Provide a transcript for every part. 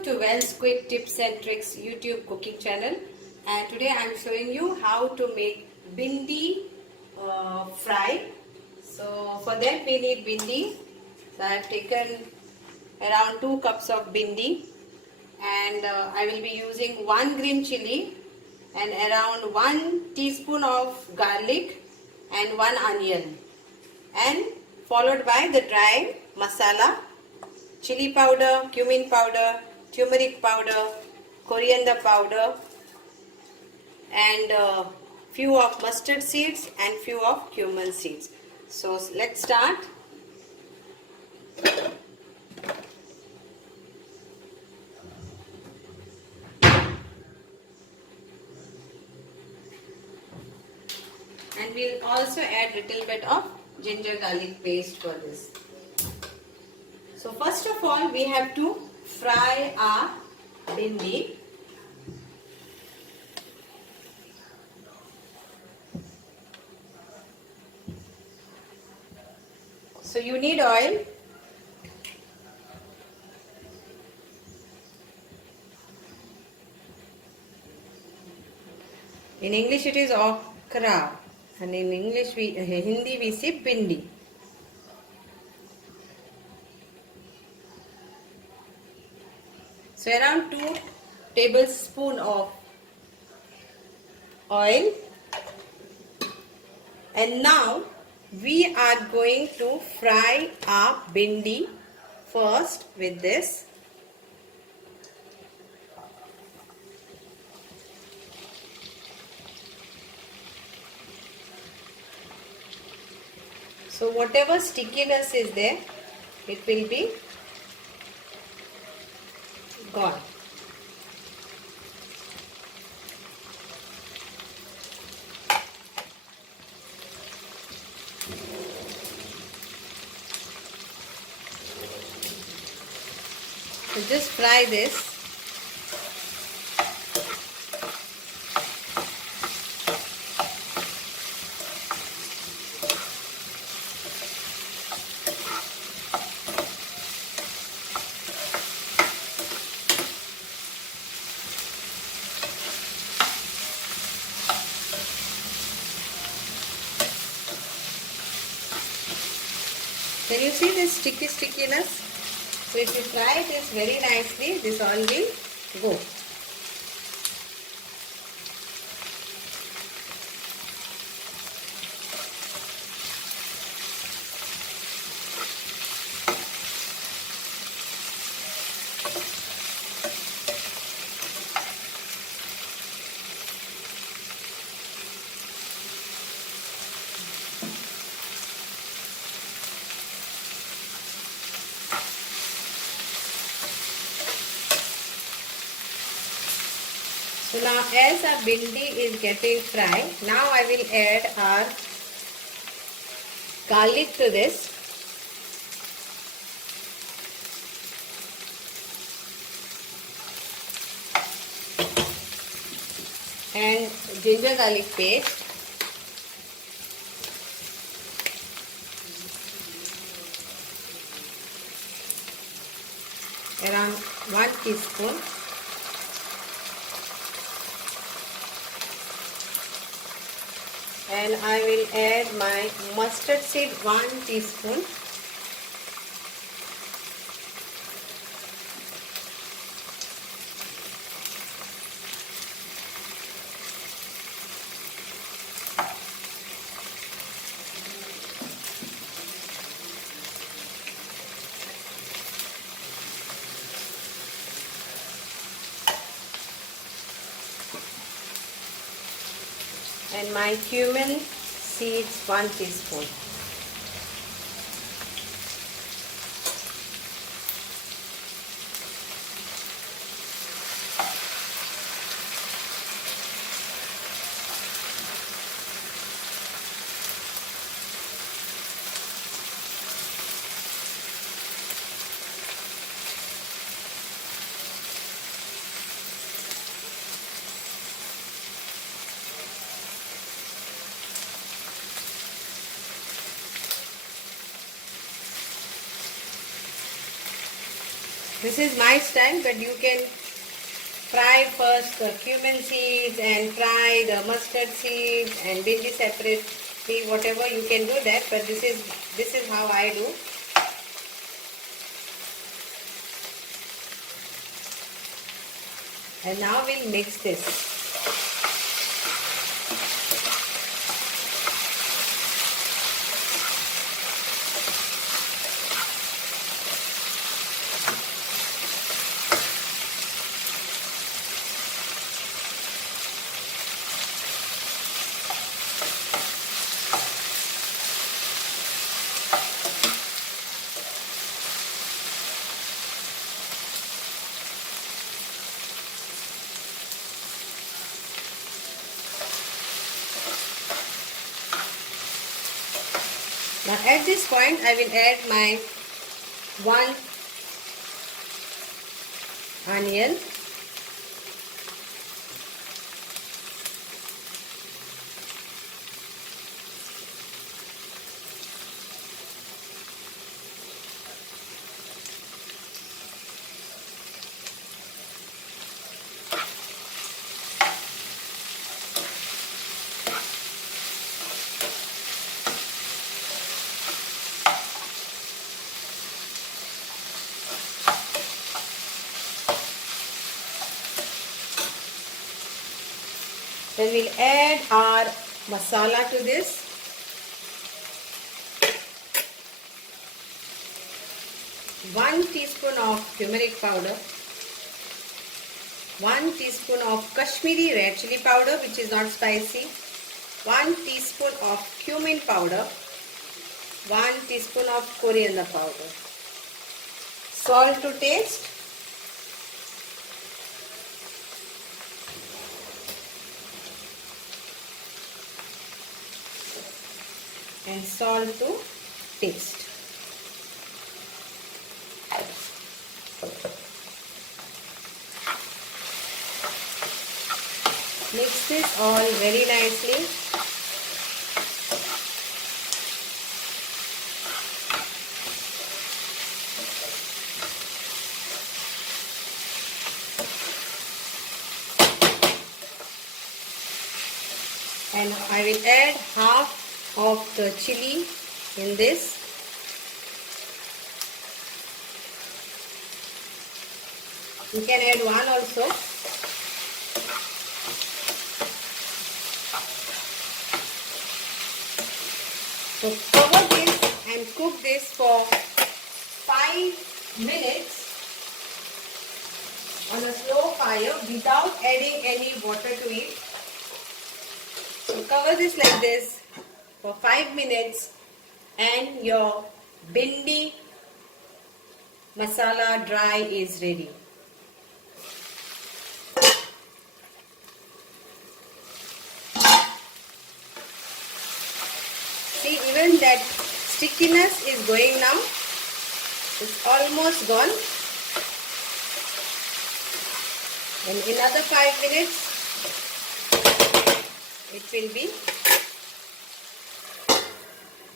Welcome to Well Squid Tips and Tricks YouTube cooking channel, and today I am showing you how to make bhindi fry. So for that we need bhindi. So I have taken around 2 cups of bhindi, and I will be using 1 green chili and around 1 teaspoon of garlic and 1 onion, and followed by the dry masala, chili powder, cumin powder, turmeric powder, coriander powder, and few of mustard seeds and few of cumin seeds. So let's start. And we'll also add little bit of ginger garlic paste for this. So first of all, we have to fry our bhindi. So you need oil. In English it is okra, and in Hindi we say bhindi. So around 2 tablespoons of oil, and now we are going to fry our bhindi first with this. So whatever stickiness is there, it will be gone. So just fry this. Can you see this stickiness? So if you fry this very nicely, this all will go. So now as our bhindi is getting fried, now I will add our garlic to this. And ginger garlic paste. Around 1 teaspoon. And I will add my mustard seed 1 teaspoon. And my cumin seeds 1 teaspoon. This is my style, but you can fry first the cumin seeds and fry the mustard seeds and bindi separately, whatever you can do that, but this is how I do. And now we'll mix this. Now at this point I will add my 1 onion, then we'll add our masala to this. One teaspoon of turmeric powder, 1 teaspoon of Kashmiri red chili powder, which is not spicy, 1 teaspoon of cumin powder, 1 teaspoon of coriander powder, salt to taste, and salt to taste. Mix this all very nicely. And I will add half of the chili in this. You can add 1 also. So cover this and cook this for 5 minutes on a slow fire without adding any water to it. So cover this like this for 5 minutes and your bindi masala dry is ready. See, even that stickiness is going now. It's almost gone. In another 5 minutes it will be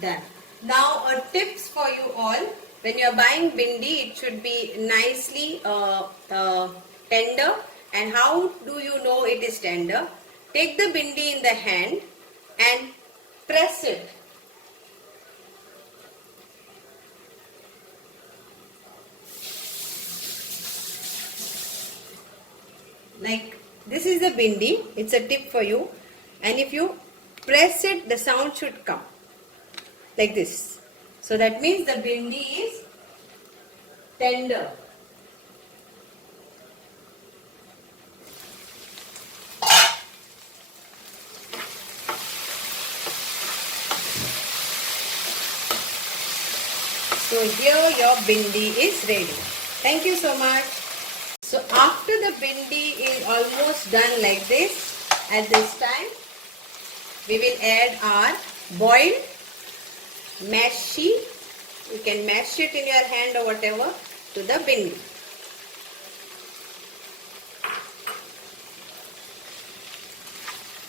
done. Now tips for you all. When you are buying bindi, it should be nicely tender. And how do you know it is tender? Take the bindi in the hand and press it. Like this is the bindi. It's a tip for you. And if you press it, the sound should come like this. So that means the bindi is tender. So here your bindi is ready. Thank you so much. So after the bindi is almost done like this, at this time we will add our boiled mashy, you can mash it in your hand or whatever, to the bindi.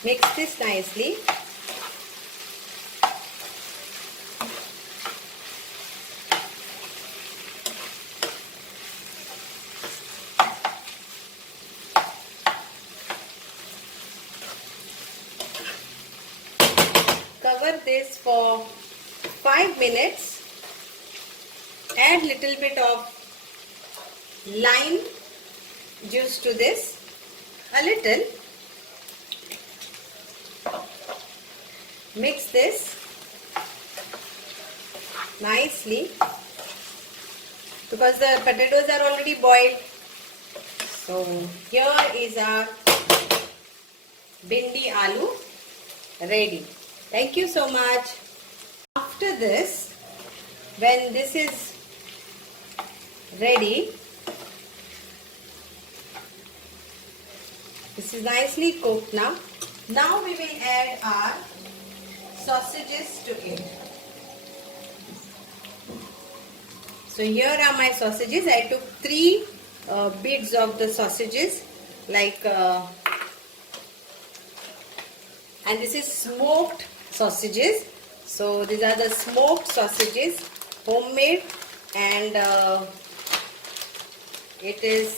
Mix this nicely. this for 5 minutes. Add little bit of lime juice to this, a little. Mix this nicely because the potatoes are already boiled. So here is our bhindi aloo ready. Thank you so much. After this, when this is ready, this is nicely cooked now. Now we will add our sausages to it. So here are my sausages. I took 3 bits of the sausages, like and this is smoked sausages. So these are the smoked sausages, homemade, and it is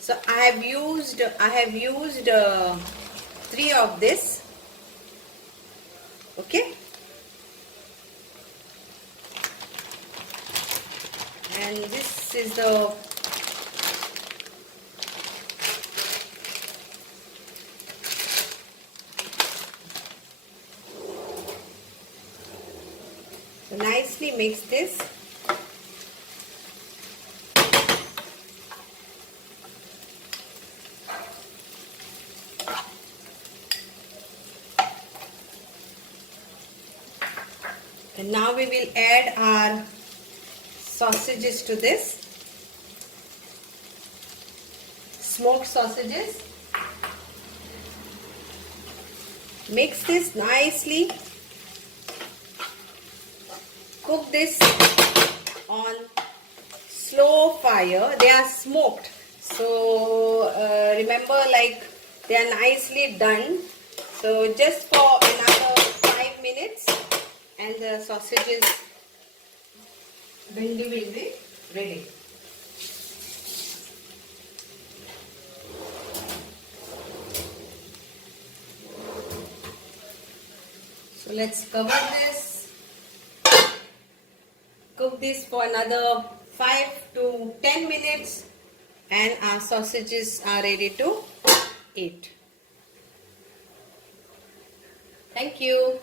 so I have used 3 of this. Okay, and this is the so nicely mix this. And now we will add our sausages to this. Smoked sausages. Mix this nicely. Cook this on slow fire. They are smoked. So remember, like, they are nicely done. So just for another 5 minutes. And the sausages bhindi will be ready. So let's cover this. Cook this for another 5 to 10 minutes and our sausages are ready to eat. Thank you.